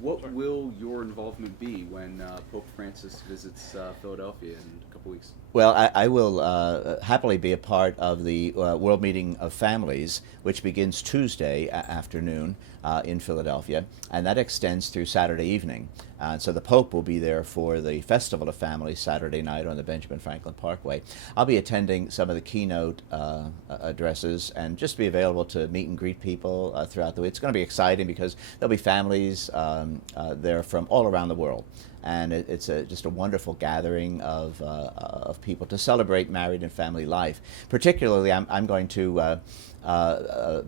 What will your involvement be when Pope Francis visits Philadelphia in a couple weeks? Well, I will happily be a part of the World Meeting of Families, which begins Tuesday afternoon in Philadelphia, and that extends through Saturday evening. So the Pope will be there for the Festival of Families Saturday night on the Benjamin Franklin Parkway. I'll be attending some of the keynote addresses and just be available to meet and greet people throughout the week. It's going to be exciting because there'll be families there from all around the world. And it's just a wonderful gathering of people to celebrate married and family life. Particularly, I'm going to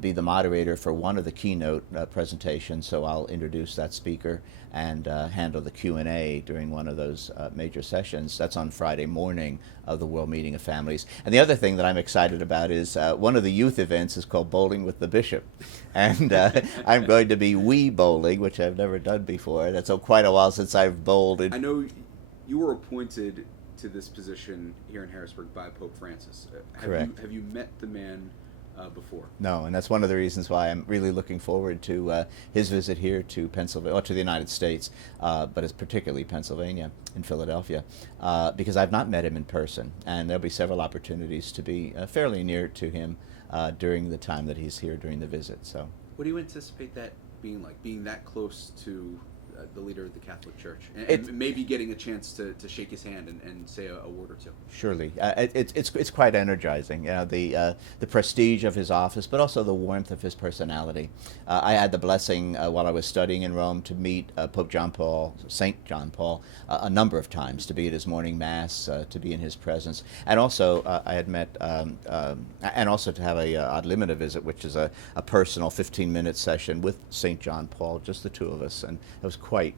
be the moderator for one of the keynote presentations, so I'll introduce that speaker and handle the Q&A during one of those major sessions. That's on Friday morning of the World Meeting of Families. And the other thing that I'm excited about is one of the youth events is called Bowling with the Bishop. And I'm going to be wee bowling, which I've never done before. That's quite a while since I've bowled. I know you were appointed to this position here in Harrisburg by Pope Francis. Correct. Have you met the man before? No, and that's one of the reasons why I'm really looking forward to his visit here to Pennsylvania, or to the United States, but it's particularly Pennsylvania and Philadelphia, because I've not met him in person, and there'll be several opportunities to be fairly near to him during the time that he's here during the visit. So, what do you anticipate that being like, being that close to the leader of the Catholic Church, and maybe getting a chance to shake his hand and say a word or two? Surely, it's quite energizing. The prestige of his office, but also the warmth of his personality. I had the blessing while I was studying in Rome to meet Saint John Paul, a number of times, to be at his morning mass, to be in his presence, and also I had met, and also to have a ad limina visit, which is a personal 15-minute session with Saint John Paul, just the two of us, and it was quite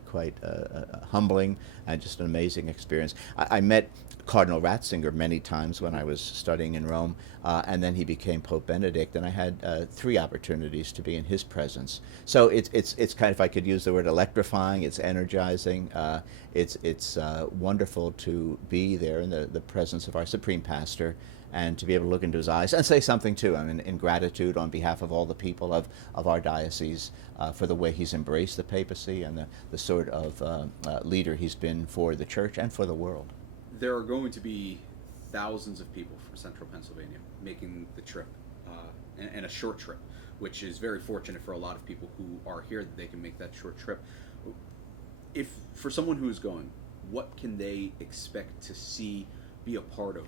humbling and just an amazing experience. I met Cardinal Ratzinger many times when I was studying in Rome, and then he became Pope Benedict, and I had 3 opportunities to be in his presence. So it's kind of, if I could use the word, electrifying. It's energizing. It's wonderful to be there in the presence of our Supreme Pastor, and to be able to look into his eyes and say something to him in gratitude on behalf of all the people of our diocese for the way he's embraced the papacy and the sort of leader he's been for the Church and for the world. There are going to be thousands of people from central Pennsylvania making the trip, and a short trip, which is very fortunate for a lot of people who are here that they can make that short trip. If for someone who is going, what can they expect to see, be a part of,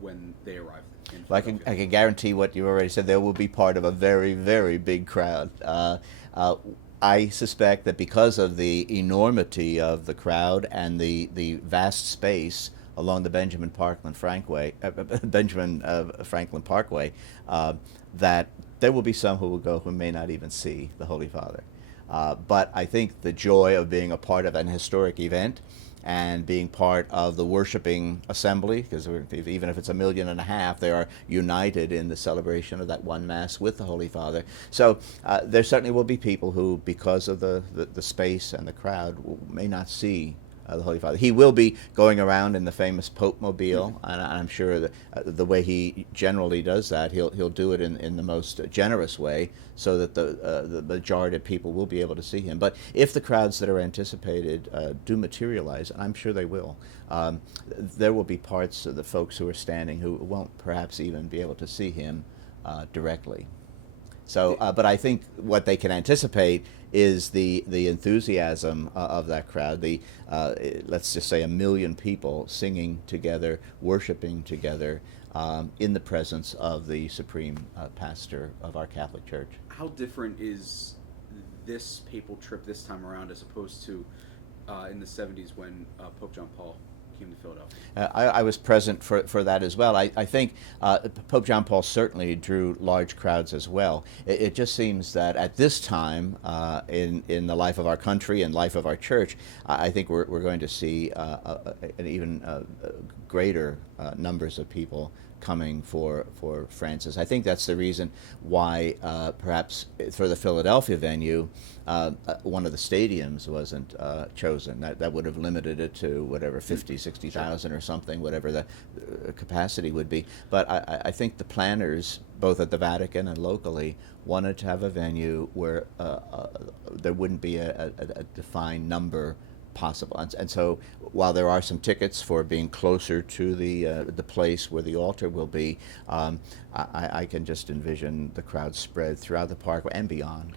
when they arrive in Philadelphia? Well, I can guarantee what you already said. There will be part of a very, very big crowd. I suspect that because of the enormity of the crowd and the vast space along the Benjamin Franklin Parkway, that there will be some who will go who may not even see the Holy Father. But I think the joy of being a part of an historic event and being part of the worshiping assembly, because even if it's 1.5 million, they are united in the celebration of that one Mass with the Holy Father. So there certainly will be people who, because of the space and the crowd, may not see the Holy Father. He will be going around in the famous Pope Mobile, and I'm sure that the way he generally does that, he'll do it in the most generous way, so that the majority of people will be able to see him. But if the crowds that are anticipated do materialize, and I'm sure they will, there will be parts of the folks who are standing who won't perhaps even be able to see him directly. So, but I think what they can anticipate is the enthusiasm of that crowd. Let's just say 1 million people singing together, worshiping together, in the presence of the Supreme Pastor of our Catholic Church. How different is this papal trip this time around as opposed to in the 70s when Pope John Paul came to Philadelphia? I was present for that as well. I think Pope John Paul certainly drew large crowds as well. It just seems that at this time in the life of our country and life of our Church, I think we're going to see an even greater numbers of people coming for Francis. I think that's the reason why perhaps for the Philadelphia venue, one of the stadiums wasn't chosen. That would have limited it to whatever, 50, 60,000 or something, whatever the capacity would be. But I think the planners both at the Vatican and locally, wanted to have a venue where there wouldn't be a defined number possible. And so while there are some tickets for being closer to the place where the altar will be, I can just envision the crowd spread throughout the park and beyond.